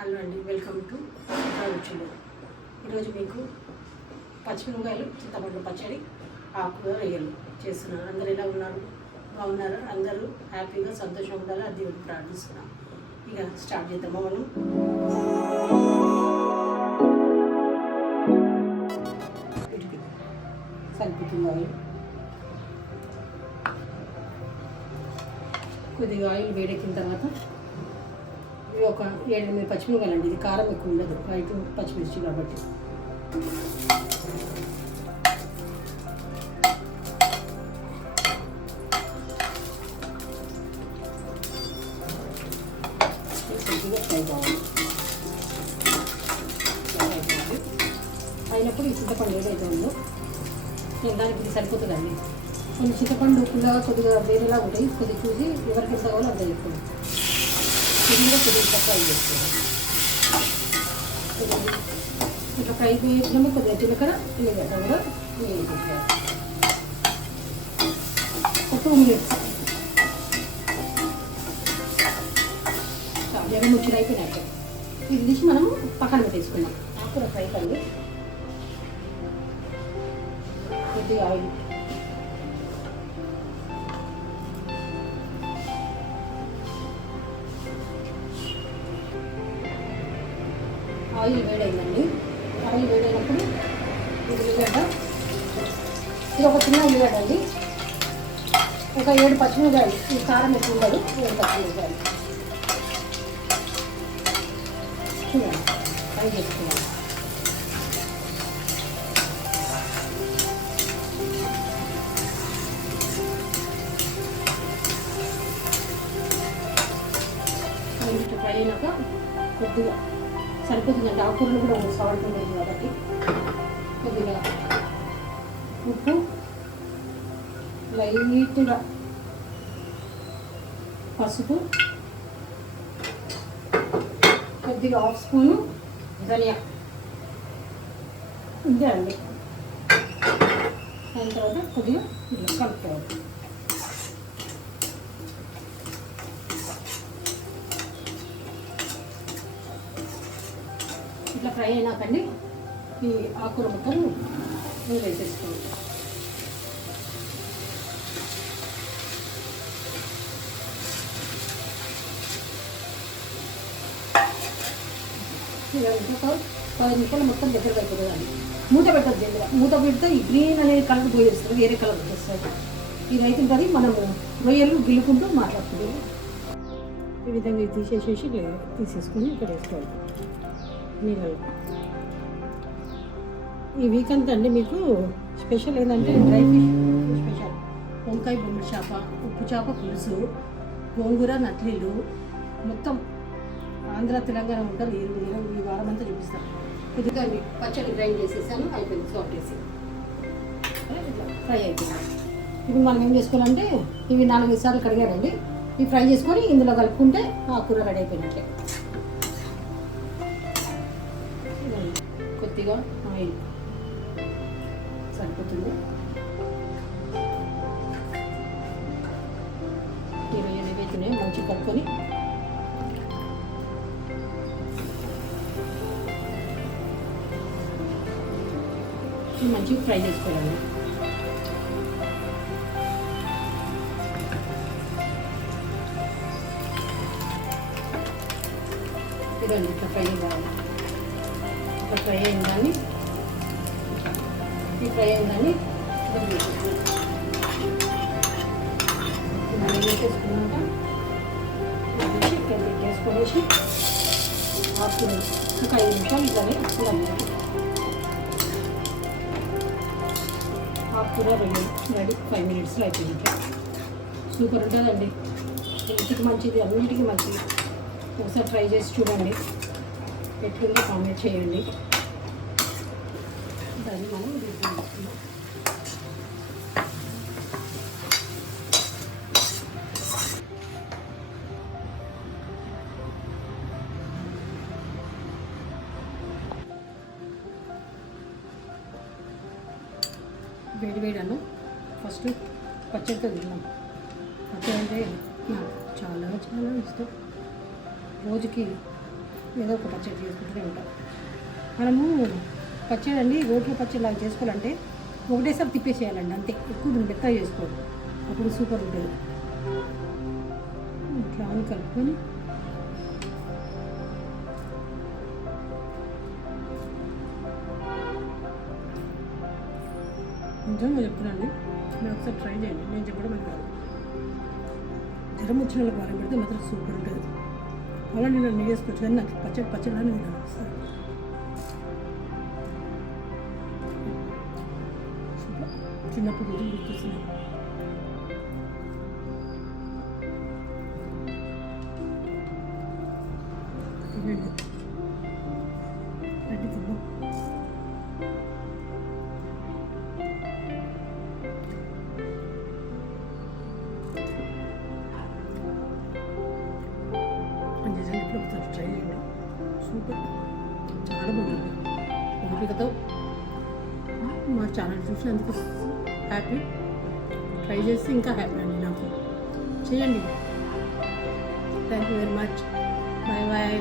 Hello అండి, welcome to రుచులు. ఈరోజు మీకు పచ్చిమిరపకాయలు చింతపండు పచ్చడి ఆకుకూర రొయ్యలు చేస్తున్నాను. అందరు ఎలా ఉన్నారు? బాగున్నారు? అందరూ హ్యాపీగా సంతోషంగా ఉండాలి అది దేవుడికి ప్రార్థిస్తున్నాం. ఇక స్టార్ట్ చేద్దామా మనం. సరిపోతుంది ఆయిల్. కొద్దిగా ఆయిల్ వేడెక్కిన తర్వాత ఇది ఒక 7-8 పచ్చిమిరపకాయలు అండి. ఇది కారం ఎక్కువ ఉండదు, వైట్ పచ్చిమిర్చి కాబట్టి. కొద్దిగా ఫ్రై కావాలి. అయినప్పుడు ఈ చింతపండు ఏదైతే ఉందో నేను దానికి ఇది సరిపోతుందండి. కొన్ని చింతపండు పుల్లగా కొద్దిగా వేరేలా ఉంటాయి. కొద్దిగా చూసి ఎవరికి ఎంత కావాలో అంత చెప్తుంది. కొద్దిగా ఫ్రై చేసుకోవాలి. ఇట్లా ఫ్రై చేసినాము. కొద్దిగా జీలకర్ర ఉల్లిగడ్డ కూడా వేసుకోవాలి. ఒక 2 మినిట్స్ ముచ్చులు అయిపోయినట్టు ఇది తీసి మనం పక్కన పెట్టేసుకున్నాం. ఆకుకూర ఫ్రై కండి. కొద్దిగా ఆయిల్, ఆయిల్ వేడైందండి. ఆయిల్ వేడైనప్పుడు ఉల్లిగడ్డ, ఇది ఒక చిన్న ఉల్లిగడ్డ అండి. ఒక 7 పచ్చిమిరపకాయలు. ఈ కారం ఎక్కువ ఉండదు. 7 పచ్చిమిరపకాయలు చూడండి, ఫ్రై చేసుకోవాలి. ఫ్రై అయినాక కొద్దిగా సరిపోతుందండి. ఆకుకూరలు కూడా సాల్ట్ ఉండేది కాబట్టి కొద్దిగా ఉప్పు, లైట్గా పసుపు, కొద్దిగా 1/2 స్పూను ధనియా ఇంతే అండి. దాని తర్వాత కొద్దిగా కలుపుకోవాలి. ఇట్లా ఫ్రై అయినాకండి ఈ ఆకుకూర మొత్తం వేసేసుకోవాలి. ఇలా ఒక 10 నిమిషాలు మొత్తం దగ్గర అయిపోతుందండి. మూత పెట్టద్దు. దగ్గర మూత పెడితే ఈ గ్రీన్ అనే కలర్ పోయేస్తుంది, వేరే కలర్ వచ్చేస్తుంది. ఇది అవుతుంటుంది. మనము రొయ్యలు గిల్లుకుంటూ మాట్లాడుతుంది. ఈ విధంగా ఇది తీసేసుకొని ఇక్కడ వేసుకోవాలి నీళ్ళలో. ఈ వీక్ అంతా అండి మీకు స్పెషల్ ఏంటంటే డ్రై ఫిష్ స్పెషల్. వంకాయ బొమ్మిడి చేప, ఉప్పు చేప పులుసు, గోంగూర, నత్లీలు మొత్తం ఆంధ్ర తెలంగాణ ఉంటారు. ఈ వారం అంతా చూపిస్తాను. కొద్దిగా పచ్చడి గ్రైండ్ చేసేసాను, అయిపోయింది. సాల్ట్ వేసి ఇట్లా ఫ్రై అయిపోయింది. ఇప్పుడు మనం ఏం చేసుకోవాలంటే ఇవి 4-5 సార్లు కడిగారండి. ఇవి ఫ్రై చేసుకొని ఇందులో కలుపుకుంటే ఆ కూర రెడీ అయిపోయినట్లే. కొద్దిగా ఆయిల్ సరిపోతుంది. ఈ రొయ్యలు ఏవైతున్నాయో మంచిగా కలుపుకొని మంచిగా ఫ్రై చేసుకోవాలి. ఇదండి ఇట్లా ఫ్రై కావాలి. ఇట్లా ఫ్రై అయిన దాన్ని వేసేసుకున్నాక ఇక్కడ పెట్టేసుకొనేసి ఆకుకూర ఒక 5 నిమిషాలు ఇట్లానే ఉడకబెట్టాలి. ఆకుకూర రెడీ. 5 మినిట్స్లో అయిపోయినట్టు. సూపర్ ఉంటుందండి. ఇంటికి మంచిది, అన్నింటికి మంచిది. ఒకసారి ట్రై చేసి చూడండి. ఎట్లుందో కామెంట్ చేయండి. దాన్ని మనం తీసుకుందాం. వేడి అన్నం ఫస్ట్ పచ్చడితో తిన్నాం. పచ్చడి అంటే నాకు చాలా చాలా ఇష్టం. రోజుకి ఏదో ఒక పచ్చడి చేసుకుంటూనే ఉంటాం. మనము పచ్చడి అండి రోట్లో పచ్చడి లాగా చేసుకోవాలంటే ఒకటేసారి తిప్పేసేయాలండి, అంతే. ఎక్కువ మెత్తగా చేసుకోవాలి, అప్పుడు సూపర్ ఉంటుంది. ఇట్లా అని కలుపుకొని నిజంగా చెప్తున్నాను, మీరు ఒకసారి ట్రై చేయండి. నేను చెప్పడం అని కాదు, జ్వరం వచ్చిన వాళ్ళకి వారం పెడితే మాత్రం సూపర్ ఉంటుంది. అలా నేను అన్ని చేసుకోవచ్చు, కానీ నాకు పచ్చడి అని నేను అనిపిస్తాను. సూపర్. చిన్నప్పుడు రోజులు గుర్తొస్తున్నాను. ఇదండి రెడ్డి తిన్నాం. నిజంగా ఇప్పుడు ఒకసారి ట్రై చేయండి, సూపర్, చాలా బాగుంటుంది. ఓపికతో మా ఛానల్ చూసినందుకు హ్యాపీ. ట్రై చేస్తే ఇంకా హ్యాపీ అండి నాకు. చేయండి. Thank you very much. Bye bye.